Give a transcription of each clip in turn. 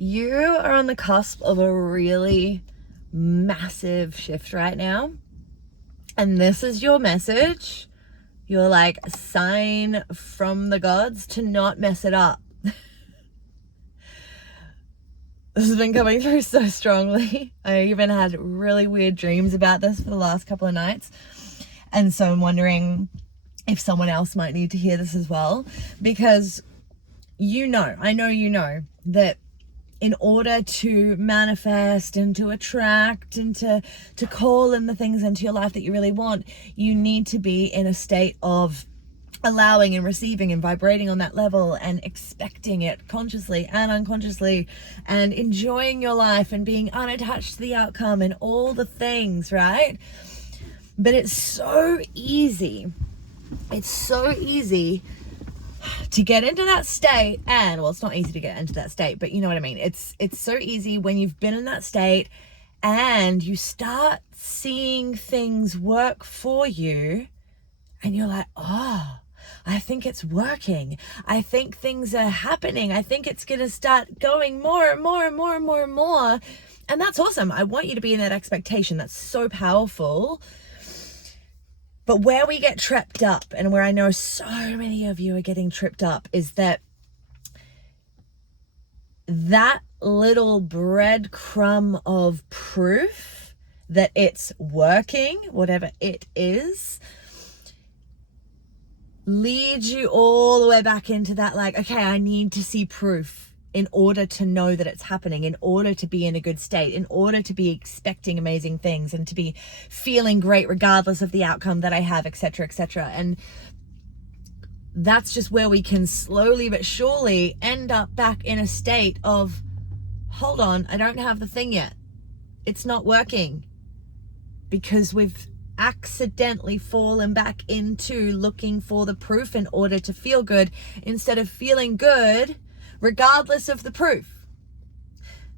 You are on the cusp of a really massive shift right now. And this is your message. Your sign from the gods to not mess it up. This has been coming through so strongly. I even had really weird dreams about this for the last couple of nights. And so I'm wondering if someone else might need to hear this as well. Because I know that in order to manifest and to attract and to call in the things into your life that you really want, you need to be in a state of allowing and receiving and vibrating on that level and expecting it consciously and unconsciously and enjoying your life and being unattached to the outcome and all the things, right? But it's so easy to get into that state, and well, it's not easy to get into that state, but you know what I mean. It's so easy when you've been in that state and you start seeing things work for you and you're like, oh, I think it's working. I think things are happening. I think it's going to start going more and more and more and more and more. And that's awesome. I want you to be in that expectation. That's so powerful. But where we get tripped up, and where I know so many of you are getting tripped up, is that little breadcrumb of proof that it's working, whatever it is, leads you all the way back into that, okay, I need to see proof in order to know that it's happening, in order to be in a good state, in order to be expecting amazing things and to be feeling great regardless of the outcome that I have, etc., etc. And that's just where we can slowly but surely end up back in a state of, hold on, I don't have the thing yet. It's not working, because we've accidentally fallen back into looking for the proof in order to feel good instead of feeling good regardless of the proof.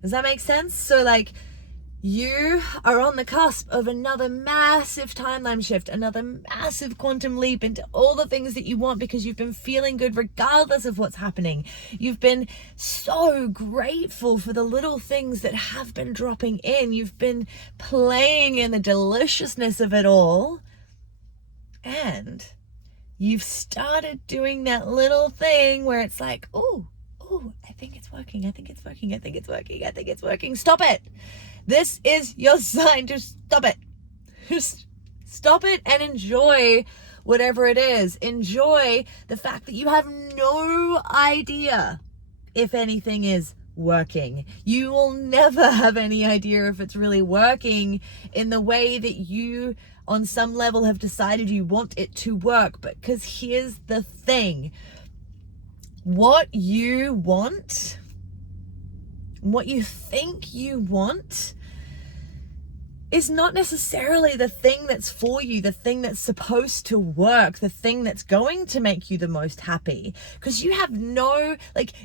Does that make sense? So you are on the cusp of another massive timeline shift, another massive quantum leap into all the things that you want, because you've been feeling good regardless of what's happening. You've been so grateful for the little things that have been dropping in. You've been playing in the deliciousness of it all. And you've started doing that little thing where it's like, oh, I think it's working. I think it's working. I think it's working. I think it's working. Stop it. This is your sign to stop it. Just stop it and enjoy whatever it is. Enjoy the fact that you have no idea if anything is working. You will never have any idea if it's really working in the way that you, on some level, have decided you want it to work. But because here's the thing. What you want, what you think you want, is not necessarily the thing that's for you, the thing that's supposed to work, the thing that's going to make you the most happy. Because you have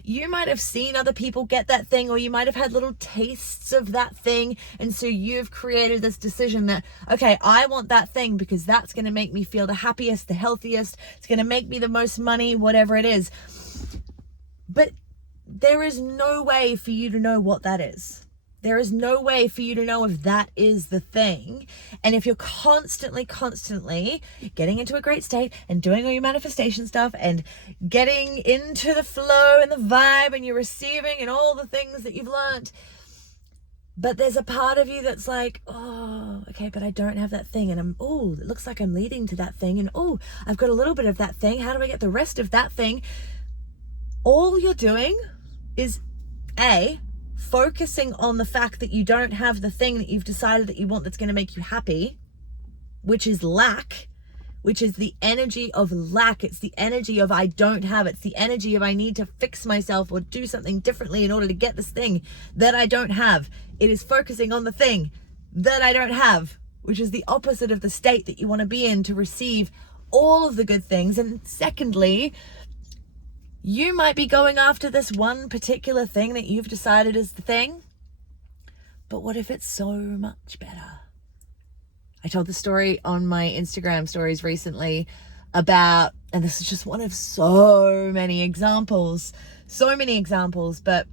you might have seen other people get that thing, or you might have had little tastes of that thing. And so you've created this decision that, okay, I want that thing because that's going to make me feel the happiest, the healthiest. It's going to make me the most money, whatever it is. But there is no way for you to know what that is. There is no way for you to know if that is the thing. And if you're constantly getting into a great state and doing all your manifestation stuff and getting into the flow and the vibe and you're receiving and all the things that you've learned, but there's a part of you that's like, oh, okay, but I don't have that thing. And it looks like I'm leading to that thing. And I've got a little bit of that thing. How do I get the rest of that thing? All you're doing is focusing on the fact that you don't have the thing that you've decided that you want that's going to make you happy, which is lack, which is the energy of lack. It's the energy of I don't have. It's the energy of I need to fix myself or do something differently in order to get this thing that I don't have. It is focusing on the thing that I don't have, which is the opposite of the state that you want to be in to receive all of the good things. And secondly, you might be going after this one particular thing that you've decided is the thing, but what if it's so much better? I told the story on my Instagram stories recently about, and this is just one of so many examples, but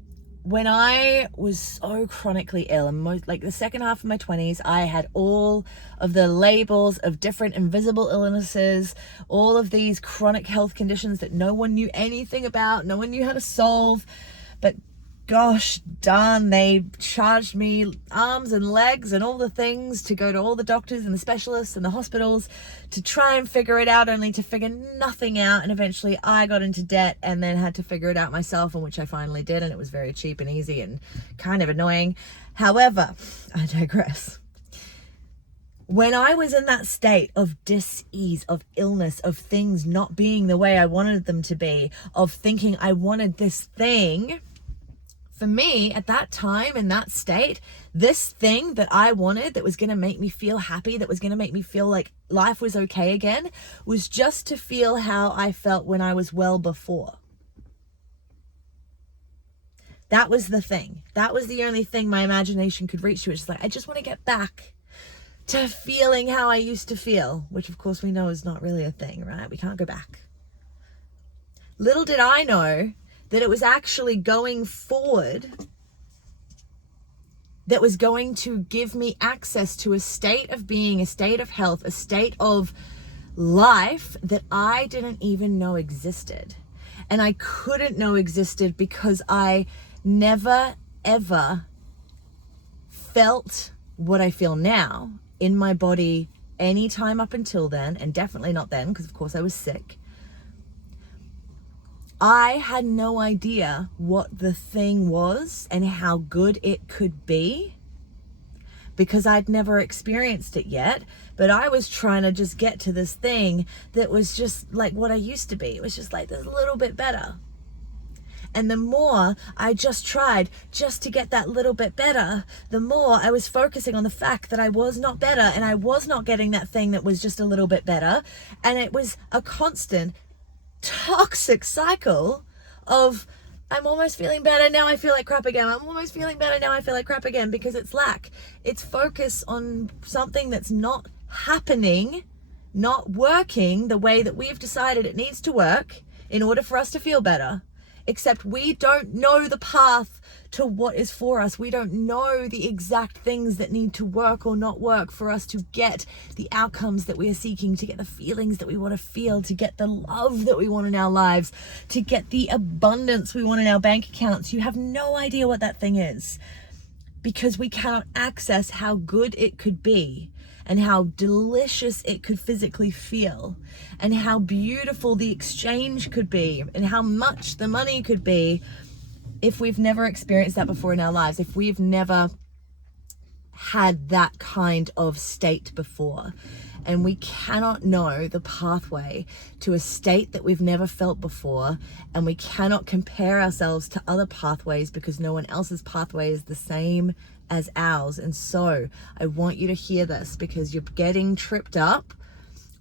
when I was so chronically ill, and like the second half of my 20s, I had all of the labels of different invisible illnesses, all of these chronic health conditions that no one knew anything about, no one knew how to solve. But gosh darn, they charged me arms and legs and all the things to go to all the doctors and the specialists and the hospitals to try and figure it out, only to figure nothing out. And eventually I got into debt and then had to figure it out myself, and which I finally did, and it was very cheap and easy and kind of annoying. However, I digress. When I was in that state of dis-ease, of illness, of things not being the way I wanted them to be, of thinking I wanted this thing, for me, at that time, in that state, this thing that I wanted, that was going to make me feel happy, that was going to make me feel like life was okay again, was just to feel how I felt when I was well before. That was the thing. That was the only thing my imagination could reach to. It's just like, I just want to get back to feeling how I used to feel, which of course we know is not really a thing, right? We can't go back. Little did I know that it was actually going forward that was going to give me access to a state of being, a state of health, a state of life that I didn't even know existed. And I couldn't know existed because I never, ever felt what I feel now in my body any time up until then, and definitely not then, because of course I was sick. I had no idea what the thing was and how good it could be, because I'd never experienced it yet. But I was trying to just get to this thing that was just like what I used to be. It was just like this little bit better. And the more I just tried just to get that little bit better, the more I was focusing on the fact that I was not better, and I was not getting that thing that was just a little bit better. And it was a constant toxic cycle of, I'm almost feeling better, now I feel like crap again. I'm almost feeling better, now I feel like crap again, because it's lack. It's focus on something that's not happening, not working the way that we've decided it needs to work in order for us to feel better. Except we don't know the path to what is for us. We don't know the exact things that need to work or not work for us to get the outcomes that we are seeking, to get the feelings that we want to feel, to get the love that we want in our lives, to get the abundance we want in our bank accounts. You have no idea what that thing is, because we cannot access how good it could be, and how delicious it could physically feel, and how beautiful the exchange could be, and how much the money could be, if we've never experienced that before in our lives, if we've never had that kind of state before. And we cannot know the pathway to a state that we've never felt before, and we cannot compare ourselves to other pathways because no one else's pathway is the same as ours. And so I want you to hear this, because you're getting tripped up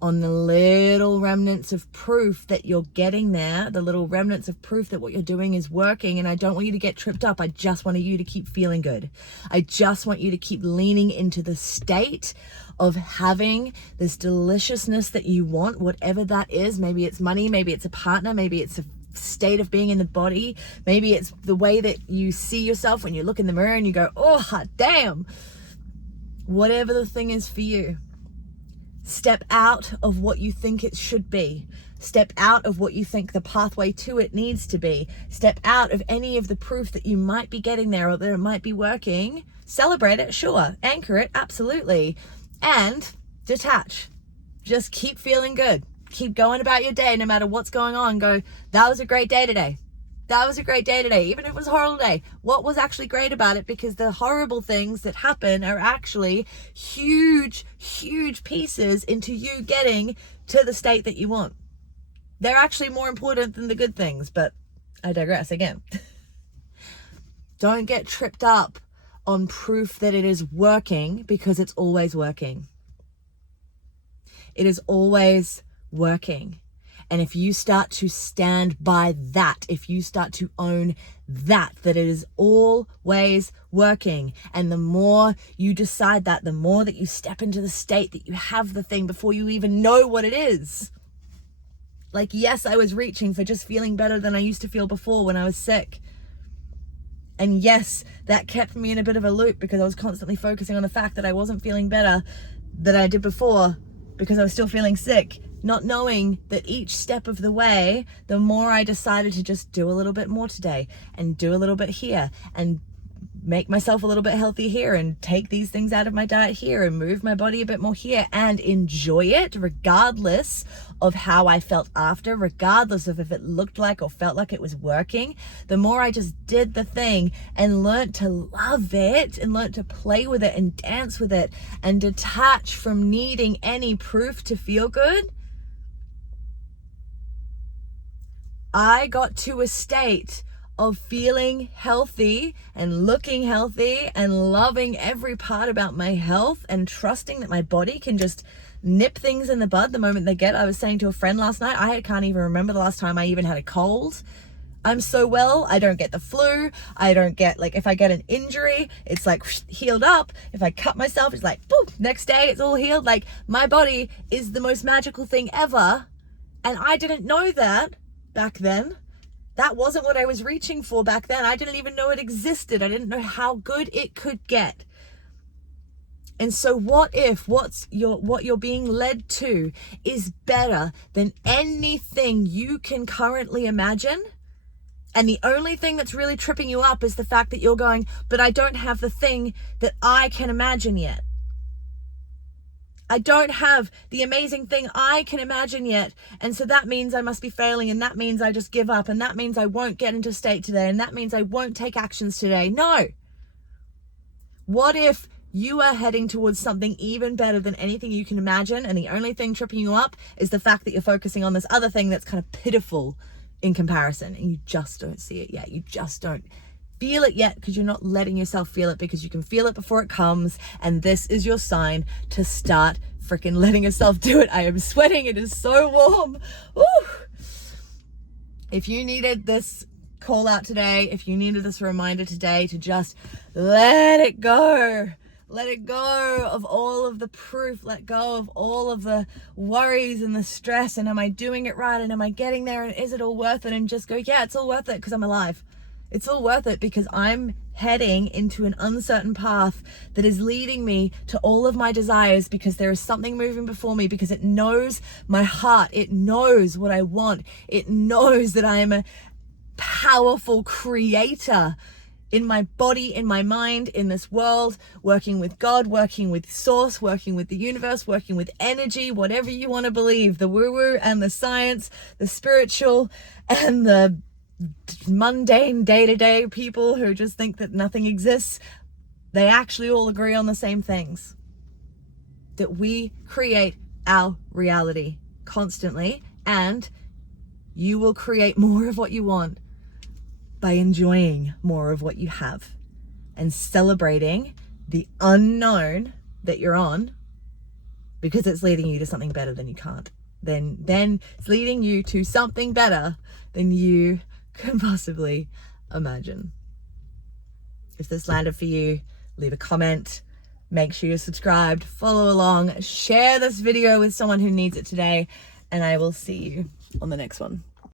on the little remnants of proof that you're getting there, the little remnants of proof that what you're doing is working. And I don't want you to get tripped up. I just want you to keep feeling good. I just want you to keep leaning into the state of having this deliciousness that you want, whatever that is. Maybe it's money, maybe it's a partner, maybe it's a state of being in the body, maybe it's the way that you see yourself when you look in the mirror and you go, oh hot damn. Whatever the thing is for you, step out of what you think it should be. Step out of what you think the pathway to it needs to be. Step out of any of the proof that you might be getting there or that it might be working. Celebrate it, sure. Anchor it, absolutely. And detach. Just keep feeling good. Keep going about your day no matter what's going on. Go, that was a great day today. That was a great day today. Even if it was a horrible day, what was actually great about it? Because the horrible things that happen are actually huge, huge pieces into you getting to the state that you want. They're actually more important than the good things, but I digress again. Don't get tripped up on proof that it is working, because it's always working. It is always working. And if you start to stand by that, if you start to own that it is always working, and the more you decide that, the more that you step into the state that you have the thing before you even know what it is. Like, yes, I was reaching for just feeling better than I used to feel before when I was sick. And yes, that kept me in a bit of a loop because I was constantly focusing on the fact that I wasn't feeling better than I did before because I was still feeling sick, not knowing that each step of the way, the more I decided to just do a little bit more today and do a little bit here and make myself a little bit healthy here and take these things out of my diet here and move my body a bit more here and enjoy it regardless of how I felt after, regardless of if it looked like or felt like it was working. The more I just did the thing and learned to love it and learned to play with it and dance with it and detach from needing any proof to feel good, I got to a state of feeling healthy and looking healthy and loving every part about my health and trusting that my body can just nip things in the bud the moment they get. I was saying to a friend last night, I can't even remember the last time I even had a cold. I'm so well, I don't get the flu. I don't get, like, if I get an injury, it's like healed up. If I cut myself, it's like, boom, next day it's all healed. Like, my body is the most magical thing ever. And I didn't know that back then. That wasn't what I was reaching for back then. I didn't even know it existed. I didn't know how good it could get. And so what if what you're being led to is better than anything you can currently imagine? And the only thing that's really tripping you up is the fact that you're going, but I don't have the thing that I can imagine yet. I don't have the amazing thing I can imagine yet. And so that means I must be failing. And that means I just give up. And that means I won't get into state today. And that means I won't take actions today. No. What if you are heading towards something even better than anything you can imagine? And the only thing tripping you up is the fact that you're focusing on this other thing that's kind of pitiful in comparison. And you just don't see it yet. You just don't feel it yet because you're not letting yourself feel it, because you can feel it before it comes. And this is your sign to start freaking letting yourself do it. I am sweating. It is so warm. Woo! If you needed this call out today, if you needed this reminder today to just let it go. Let it go of all of the proof. Let go of all of the worries and the stress. And am I doing it right? And am I getting there? And is it all worth it? And just go, yeah, it's all worth it because I'm alive. It's all worth it because I'm heading into an uncertain path that is leading me to all of my desires, because there is something moving before me, because it knows my heart. It knows what I want. It knows that I am a powerful creator in my body, in my mind, in this world, working with God, working with source, working with the universe, working with energy, whatever you want to believe, the woo-woo and the science, the spiritual and the mundane day-to-day people who just think that nothing exists. They actually all agree on the same things, that we create our reality constantly, and you will create more of what you want by enjoying more of what you have and celebrating the unknown that you're on, because it's leading you to something better than you can't. Then it's leading you to something better than you can possibly imagine. If this landed for you, leave a comment, make sure you're subscribed, follow along, share this video with someone who needs it today, and I will see you on the next one.